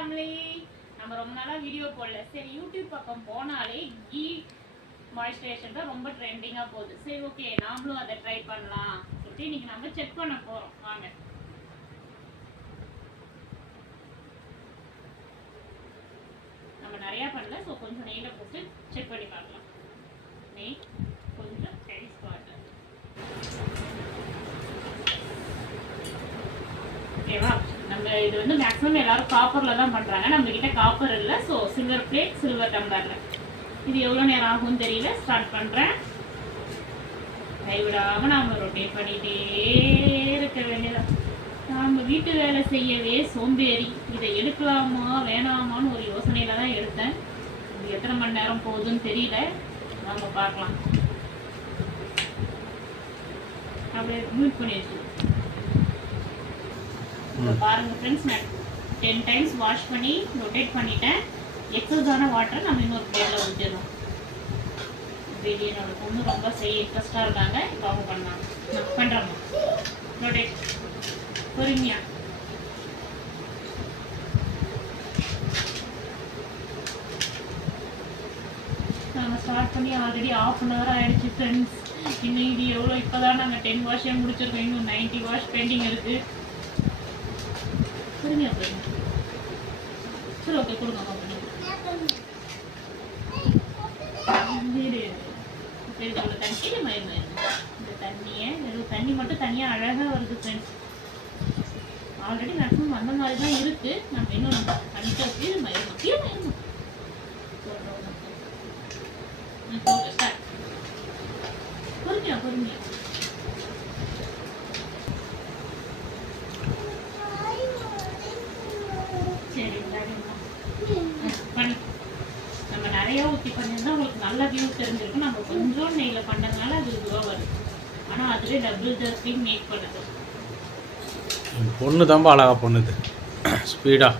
Family. நம்ம ரொம்ப நாளா வீடியோ போடல. சரி, யூடியூப் பக்கம் போனாலே கீ மாய்ஸ்சரைசர் தான் ரொம்ப ட்ரெண்டிங்கா போகுது. சரி, ஓகே, நாமளும் அதை ட்ரை பண்ணலாம் சொல்லிட்டு இன்னைக்கு நம்ம செக் பண்ண போறோம். வாங்க. நம்ம நிறைய பண்ணல, ஸோ கொஞ்சம் நெய்யில் போட்டு செக் பண்ணி பார்க்கலாம். நெய் கொஞ்சம் ரைஸ் வாட்டர். ஓகேவா? நம்ம இது வந்து மேக்ஸிமம் எல்லாரும் காப்பர்ல தான் பண்றாங்க. நம்ம கிட்ட காப்பர் இல்லை, ஸோ சில்வர் பிளேட், சில்வர் டம்ளர்ல. இது எவ்வளோ நேரம் ஆகும்னு தெரியல. ஸ்டார்ட் பண்றேன். கைவிடாம நாம ரொட்டேட் பண்ணிட்டே இருக்க வேண்டியதான். நாம வீட்டு வேலை செய்யவே சோம்பேறி. இதை எடுக்கலாமா வேணாமான்னு ஒரு யோசனையில தான் எடுத்தேன். இது எத்தனை மணி நேரம் போகுதுன்னு தெரியல. நம்ம பார்க்கலாம். அப்படியே மியூட் பண்ணி வச்சு பாருங்க ஃப்ரெண்ட்ஸ், நான் 10 டைம்ஸ் வாஷ் பண்ணி ரொட்டேட் பண்ணிட்டேன். எக்ஸஸான வாட்டரை நம்ம இன்னொரு பிளேட்டில் ஊற்றிடணும். இது என்னோட பொண்ணு ரொம்ப செய்ய இன்ட்ரெஸ்டாக இருக்காங்க. இப்போ அவங்க பண்ணாங்க. நான் பண்ணுறோம்மா ரொட்டேட் பொறுமையா. நாங்கள் ஸ்டார்ட் பண்ணி ஆல்ரெடி ½ hour ஆகிடுச்சு ஃப்ரெண்ட்ஸ். இன்னும் இது எவ்வளோ இப்போ தான் நாங்கள் 10 வாஷே முடிச்சிருக்கோம். இன்னும் 90 வாஷ் பெண்டிங் இருக்குது. பொறுமையா போயிருங்க. சரி, ஓகே, கொடுங்க. இவ்வளோ தண்ணி மயமா இந்த தண்ணியை வெறும் தண்ணி மட்டும் தனியாக அழகாக வருது ஃப்ரெண்ட்ஸ். ஆல்ரெடி மேக்ஸிமம் அந்த மாதிரி தான் இருக்குது. நம்ம இன்னும் தண்ணிக்கு வச்சு மயமா பொறுமையா பொறுமையா. சரி, பண்ணி நம்ம நிறைய ஊற்றி பண்ணியிருந்தா உங்களுக்கு நல்ல வியூ தெரிஞ்சிருக்கும். நம்ம கொஞ்சம் நெய்யில் பண்ணதுனால அது இதுவாக வருது. ஆனால் அதுவே டபுள் த ஸ்பீட் மேக் பண்ணுது. பொண்ணு தான்ப்பா அழகா பண்ணுது ஸ்பீடா.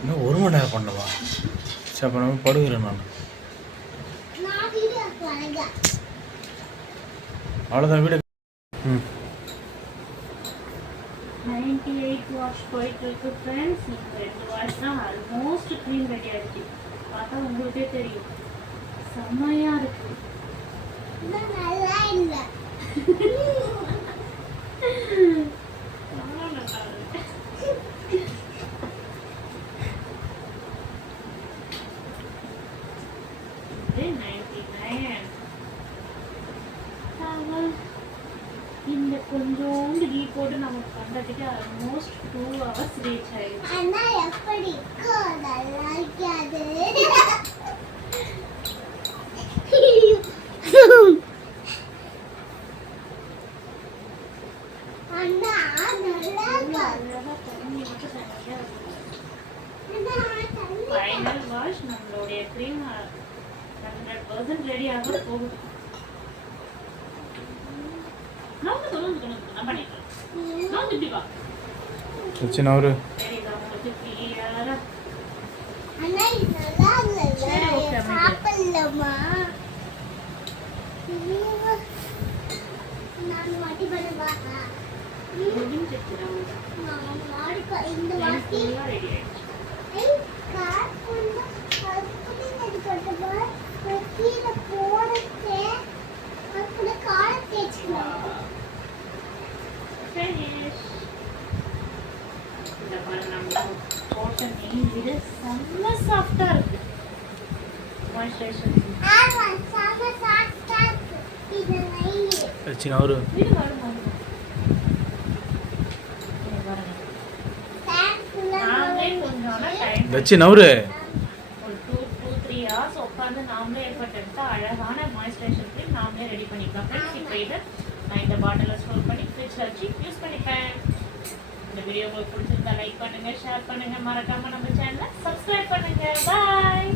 இன்னும் 1 மணி நேரம் பண்ணுவா. சரி, அப்போ நம்ம படுகிறேன் நான். அவ்வளோதான் வீடு. 98 வாஷ் போயிட்டு இருக்கு ஃப்ரெண்ட்ஸ். 2 வாஷ் தான் ஆல்மோஸ்ட் க்ளீன் ரெடி ஆகிடுச்சு. பார்த்தா உங்களுக்கே தெரியும், செம்மையா இருக்கு. நல்லா இல்லை இந்த கொஞ்சோண்டு டீ போட்டு நம்ம பண்ணுறதுக்கு ஆல்மோஸ்ட் 2 hours ரீச் ஆயிடுச்சு. அண்ணா எப்படி இருக்கோ நல்லா இருக்காது. அண்ணா நல்லா ஃபைனல் வாஷ் நம்மளுடைய க்ரீம் 100% ரெடி ஆக போகுது. அவரு செம்ம சாஃப்டா இருக்கு. உட்காந்து நாமளே எஃபர்ட் எடுத்து அழகான மாய்ஸ்சரைசர் க்ரீம் நாமளே ரெடி பண்ணிக்கலாம் ஃப்ரெண்ட்ஸ். இப்போ இதை நான் இந்த பாட்டிலில் ஸ்டோர் பண்ணி ஃப்ரிட்ஜில் வச்சு யூஸ் பண்ணிப்பேன். இந்த வீடியோ உங்களுக்கு பிடிச்சிருந்தா லைக் பண்ணுங்க, ஷேர் பண்ணுங்க, மறக்காம நம்ம சேனலை சப்ஸ்கிரைப் பண்ணுங்க. பாய்.